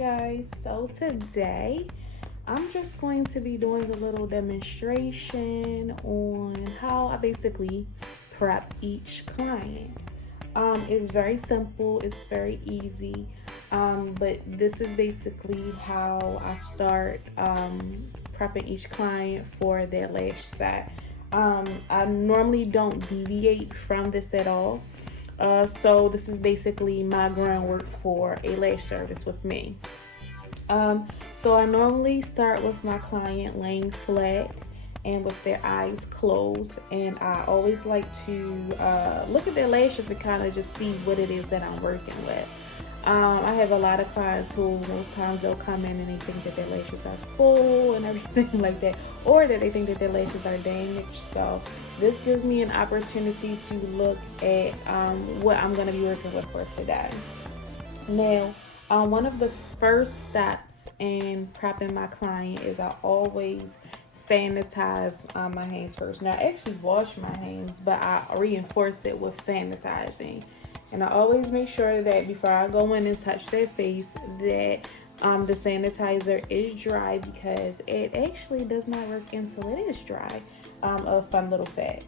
guys, so today I'm just going to be doing a little demonstration on how I basically prep each client. It's very simple, it's very easy, but this is basically how I start prepping each client for their lash set. I normally don't deviate from this at all. So this is basically my groundwork for a lash service with me. So I normally start with my client laying flat and with their eyes closed, and I always like to look at their lashes and kind of just see what it is that I'm working with. I have a lot of clients who most times they'll come in and they think that their lashes are full and everything like that, or that they think that their lashes are damaged. So this gives me an opportunity to look at what I'm going to be working with for today. Now, one of the first steps in prepping my client is I always sanitize my hands first. Now, I actually wash my hands, but I reinforce it with sanitizing. And I always make sure that before I go in and touch their face that the sanitizer is dry, because it actually does not work until it is dry. A fun little fact.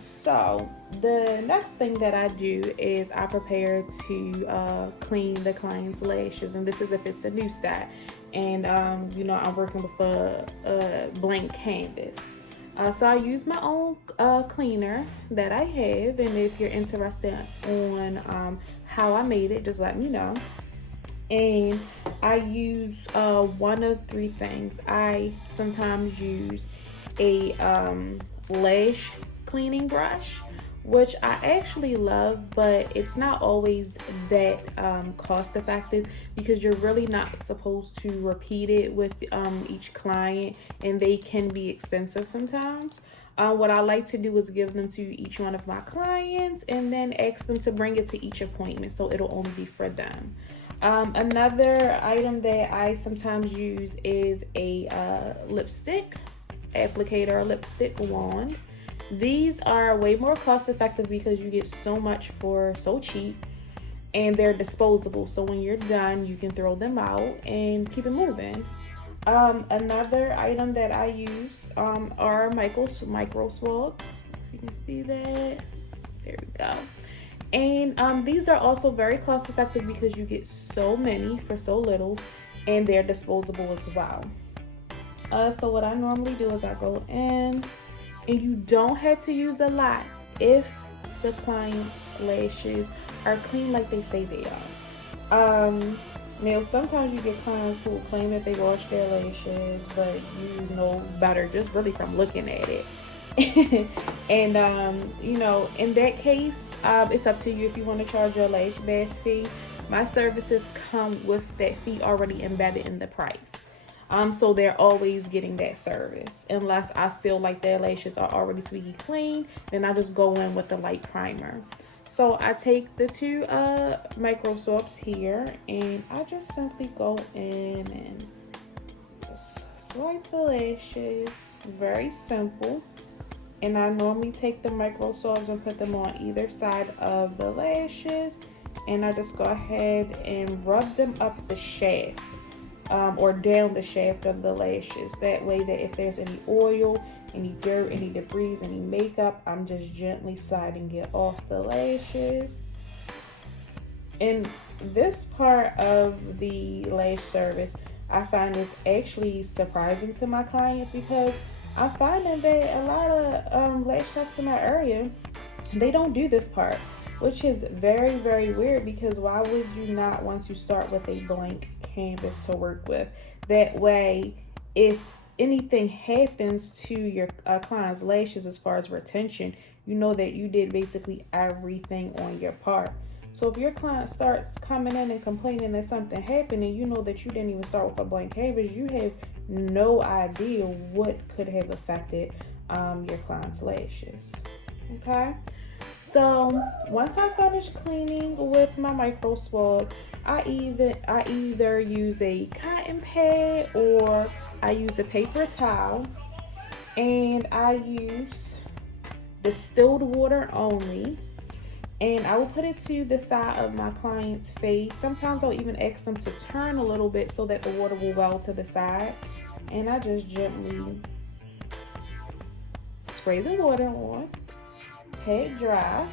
So the next thing that I do is I prepare to clean the client's lashes, and this is if it's a new set, and I'm working with a blank canvas. So I use my own cleaner that I have, and if you're interested on how I made it, just let me know. And I use one of three things. I sometimes use a lash cleaning brush, which I actually love, but it's not always that cost effective, because you're really not supposed to repeat it with each client, and they can be expensive sometimes. What I like to do is give them to each one of my clients and then ask them to bring it to each appointment, so it'll only be for them. Another item that I sometimes use is a lipstick applicator or lipstick wand. These are way more cost effective because you get so much for so cheap, and they're disposable, so when you're done you can throw them out and keep it moving. Another item that I use are micro swabs. If you can see that, there we go. And these are also very cost effective because you get so many for so little, and they're disposable as well. So what I normally do is I go in, and you don't have to use a lot if the client's lashes are clean like they say they are. Now, sometimes you get clients who will claim that they wash their lashes, but you know better just really from looking at it. And, in that case, it's up to you if you want to charge your lash bath fee. My services come with that fee already embedded in the price. So they're always getting that service. Unless I feel like their lashes are already squeaky clean, then I just go in with a light primer. So I take the two micro swabs here, and I just simply go in and just swipe the lashes. Very simple. And I normally take the micro swabs and put them on either side of the lashes, and I just go ahead and rub them up the shaft. Or down the shaft of the lashes. That way that if there's any oil, any dirt, any debris, any makeup, I'm just gently sliding it off the lashes. And this part of the lash service, I find is actually surprising to my clients, because I'm finding that a lot of lash techs in my area, they don't do this part, which is very, very weird, because why would you not want to start with a blank canvas to work with? That way, if anything happens to your client's lashes as far as retention, you know that you did basically everything on your part. So if your client starts coming in and complaining that something happened, and you know that you didn't even start with a blank canvas, you have no idea what could have affected your client's lashes. Okay? So once I finish cleaning with my micro swab, I either use a cotton pad or I use a paper towel, and I use distilled water only. And I will put it to the side of my client's face. Sometimes I'll even ask them to turn a little bit so that the water will well to the side. And I just gently spray the water on, head dry,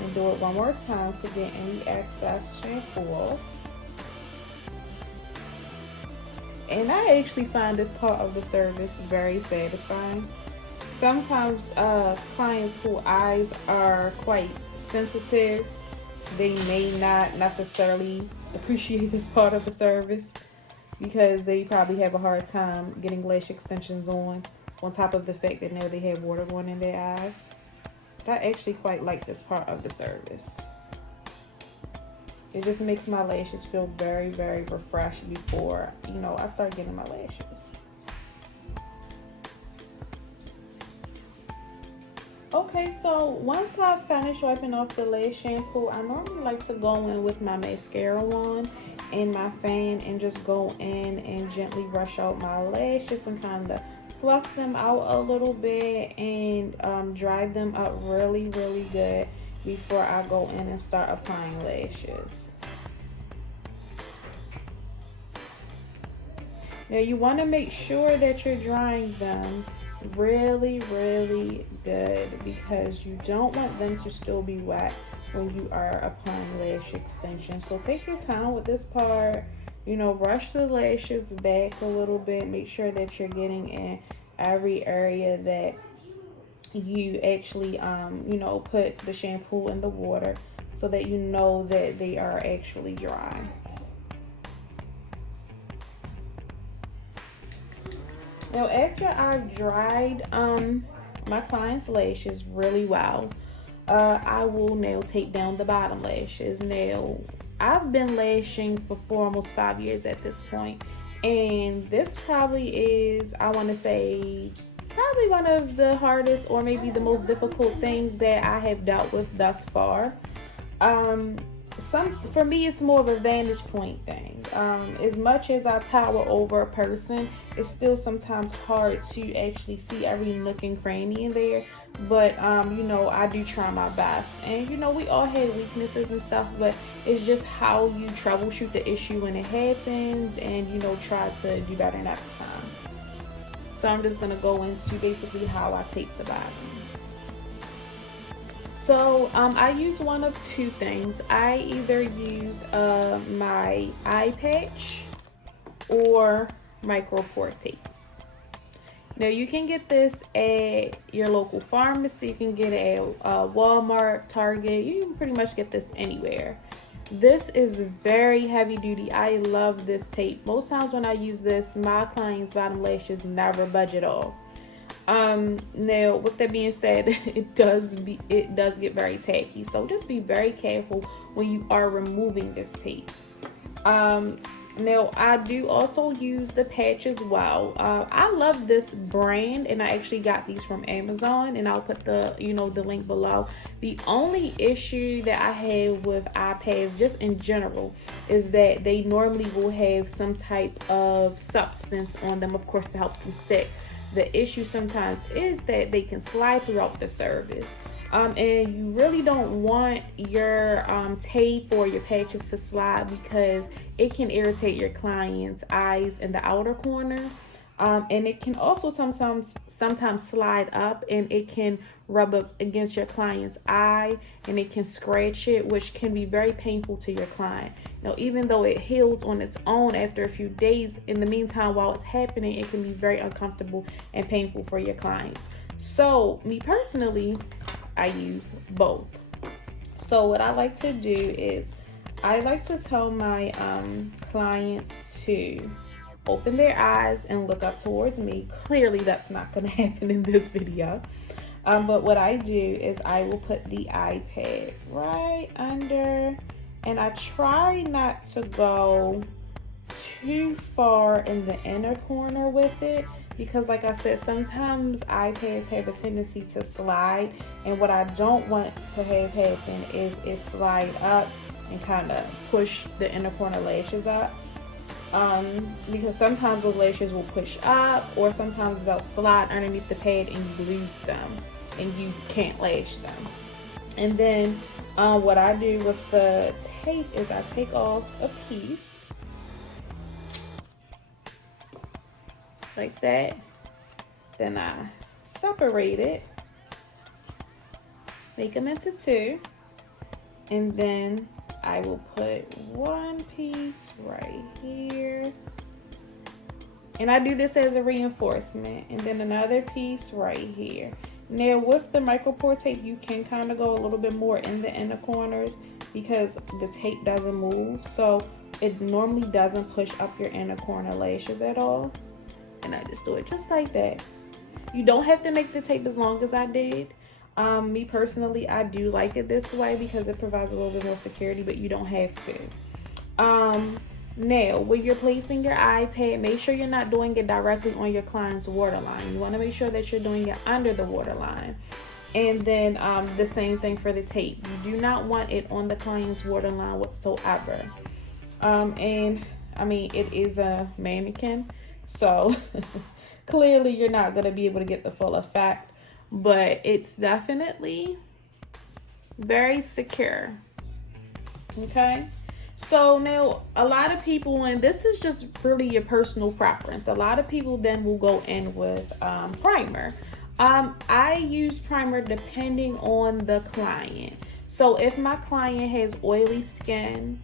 and do it one more time to get any excess shampoo off. And I actually find this part of the service very satisfying. Sometimes clients whose eyes are quite sensitive, they may not necessarily appreciate this part of the service because they probably have a hard time getting lash extensions on top of the fact that now they have water going in their eyes. But I actually quite like this part of the service. It just makes my lashes feel very, very refreshed before, I start getting my lashes. Okay, so once I finish wiping off the lash shampoo, I normally like to go in with my mascara wand and my fan and just go in and gently brush out my lashes and kind of fluff them out a little bit and dry them up really, really good before I go in and start applying lashes. Now you want to make sure that you're drying them really, really good because you don't want them to still be wet when you are applying lash extensions. So take your time with this part, brush the lashes back a little bit, make sure that you're getting in every area that you actually put the shampoo in the water so that you know that they are actually dry. Now, after I've dried my client's lashes really well, I will now take down the bottom lashes. Now, I've been lashing for almost 5 years at this point, and this probably is, I want to say, probably one of the hardest or maybe the most difficult things that I have dealt with thus far. For me, it's more of a vantage point thing. As much as I tower over a person, it's still sometimes hard to actually see every nook and cranny in there. But, I do try my best. And, we all have weaknesses and stuff, but it's just how you troubleshoot the issue when it happens and, try to do better next time. So I'm just going to go into basically how I tape the bottom. So I use one of two things. I either use my eye patch or micro pore tape. Now you can get this at your local pharmacy. You can get it at Walmart, Target. You can pretty much get this anywhere. This is very heavy duty. I love this tape. Most times when I use this, my clients' bottom lashes never budge at all. Now with that being said, it does get very tacky, so just be very careful when you are removing this tape. Now I do also use the patch as well. I love this brand, and I actually got these from Amazon, and I'll put the the link below. The only issue that I have with eye pads just in general is that they normally will have some type of substance on them, of course, to help them stick. The issue sometimes is that they can slide throughout the service. And you really don't want your tape or your patches to slide because it can irritate your client's eyes in the outer corner. And it can also sometimes slide up, and it can rub up against your client's eye, and it can scratch it, which can be very painful to your client. Now, even though it heals on its own after a few days, in the meantime, while it's happening, it can be very uncomfortable and painful for your clients. So, me personally, I use both. So, what I like to do is I like to tell my clients to open their eyes and look up towards me. Clearly, that's not going to happen in this video. But what I do is I will put the iPad right under, and I try not to go too far in the inner corner with it because, like I said, sometimes iPads have a tendency to slide, and what I don't want to have happen is it slide up and kind of push the inner corner lashes up. Because sometimes those lashes will push up, or sometimes they'll slide underneath the pad and you lose them and you can't lash them. And then what I do with the tape is I take off a piece like that. Then I separate it, make them into two, and then I will put one piece right here. And I do this as a reinforcement, and then another piece right here. Now with the micro pore tape, you can kind of go a little bit more in the inner corners because the tape doesn't move. So it normally doesn't push up your inner corner lashes at all. And I just do it just like that. You don't have to make the tape as long as I did. Me personally, I do like it this way because it provides a little bit more security, but you don't have to. Now, when you're placing your iPad, make sure you're not doing it directly on your client's waterline. You want to make sure that you're doing it under the waterline. And then the same thing for the tape. You do not want it on the client's waterline whatsoever. And I mean, it is a mannequin, so clearly you're not going to be able to get the full effect, but it's definitely very secure. Okay. So now a lot of people, and this is just really your personal preference, a lot of people then will go in with primer. I use primer depending on the client. So if my client has oily skin,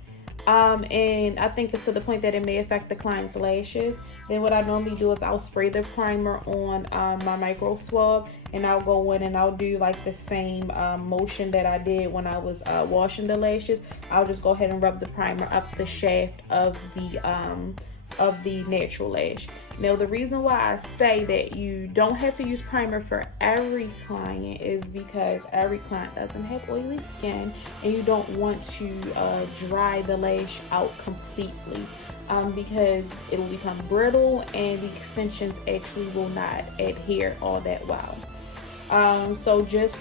and I think it's to the point that it may affect the client's lashes, then what I normally do is I'll spray the primer on my micro swab, and I'll go in and I'll do like the same motion that I did when I was washing the lashes. I'll just go ahead and rub the primer up the shaft of the natural lash. Now the reason why I say that you don't have to use primer for every client is because every client doesn't have oily skin, and you don't want to dry the lash out completely because it will become brittle and the extensions actually will not adhere all that well. So just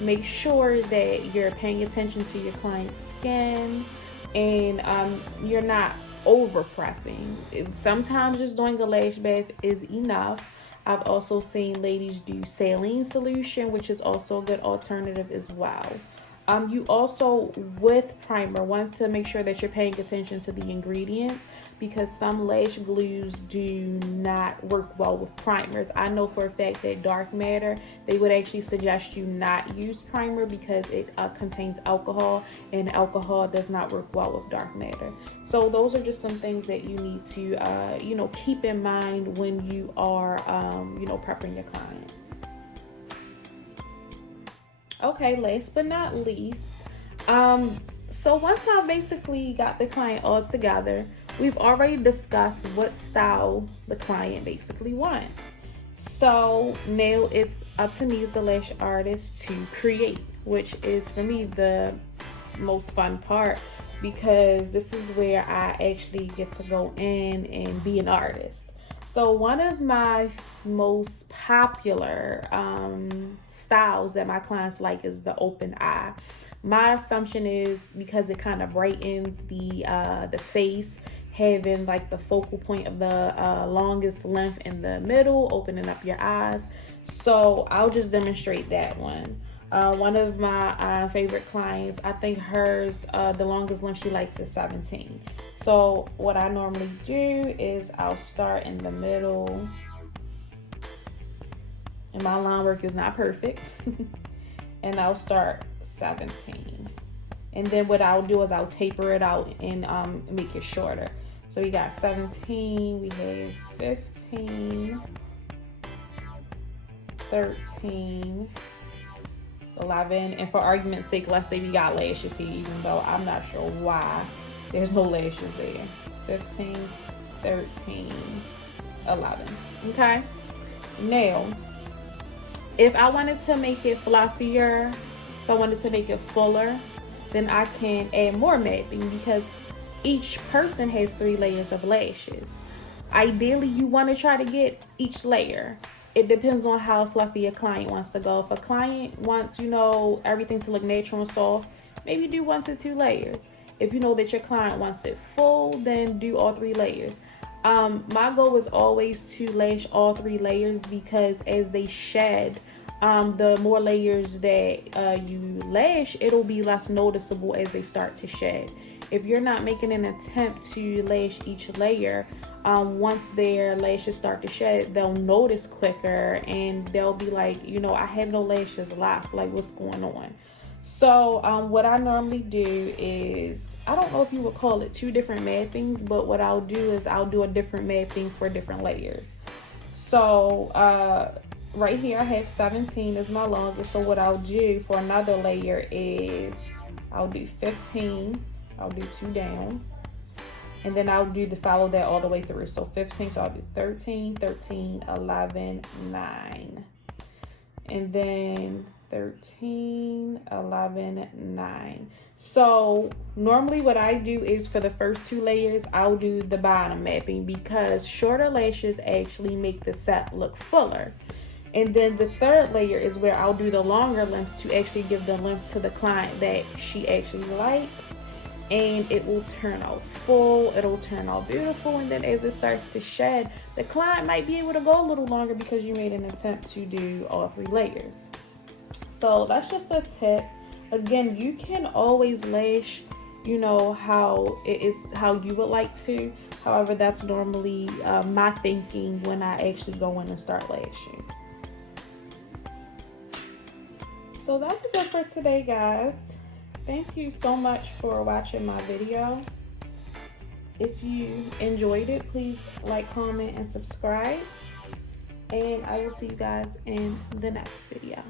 make sure that you're paying attention to your client's skin, and you're not over prepping. Sometimes just doing a lash bath is enough. I've also seen ladies do saline solution, which is also a good alternative as well. You also, with primer, want to make sure that you're paying attention to the ingredients, because some lash glues do not work well with primers. I know for a fact that dark matter, they would actually suggest you not use primer because it contains alcohol, and alcohol does not work well with dark matter. So those are just some things that you need to, keep in mind when you are, prepping your client. Okay, last but not least, so once I basically got the client all together, we've already discussed what style the client basically wants. So now it's up to me as the lash artist to create, which is for me the most fun part, because this is where I actually get to go in and be an artist. So one of my most popular styles that my clients like is the open eye. My assumption is because it kind of brightens the face, having like the focal point of the longest length in the middle, opening up your eyes. So I'll just demonstrate that one. One of my favorite clients, I think hers, the longest length she likes is 17. So what I normally do is I'll start in the middle, and my line work is not perfect, and I'll start 17. And then what I'll do is I'll taper it out and make it shorter. So we got 17, we have 15, 13, 11, and for argument's sake, let's say we got lashes here, even though I'm not sure why there's no lashes there. 15, 13, 11. Okay. Now, if I wanted to make it fluffier, if I wanted to make it fuller, then I can add more mapping, because each person has 3 layers of lashes. Ideally, you want to try to get each layer. It depends on how fluffy a client wants to go. If a client wants, everything to look natural and soft, maybe do 1 to 2 layers. If you know that your client wants it full, then do all 3 layers. My goal is always to lash all 3 layers, because as they shed, the more layers that you lash, it'll be less noticeable as they start to shed. If you're not making an attempt to lash each layer, once their lashes start to shed, they'll notice quicker, and they'll be like, you know, I have no lashes left, like what's going on? So what I normally do is, I don't know if you would call it 2 different mappings, but what I'll do is I'll do a different mapping for different layers. So right here I have 17 is my longest. So what I'll do for another layer is I'll do 15, I'll do 2 down, and then I'll do the follow that all the way through. So 15, so I'll do 13, 13, 11, 9, and then 13, 11, 9. So normally what I do is for the first 2 layers, I'll do the bottom mapping, because shorter lashes actually make the set look fuller. And then the 3rd layer is where I'll do the longer lengths to actually give the length to the client that she actually likes. And it will turn out full, it'll turn out beautiful. And then as it starts to shed, the client might be able to go a little longer because you made an attempt to do all 3 layers. So that's just a tip. Again, you can always lash, you know, how it is, how you would like to. However, that's normally my thinking when I actually go in and start lashing. So that is it for today, guys. Thank you so much for watching my video. If you enjoyed it, please like, comment, and subscribe. And I will see you guys in the next video.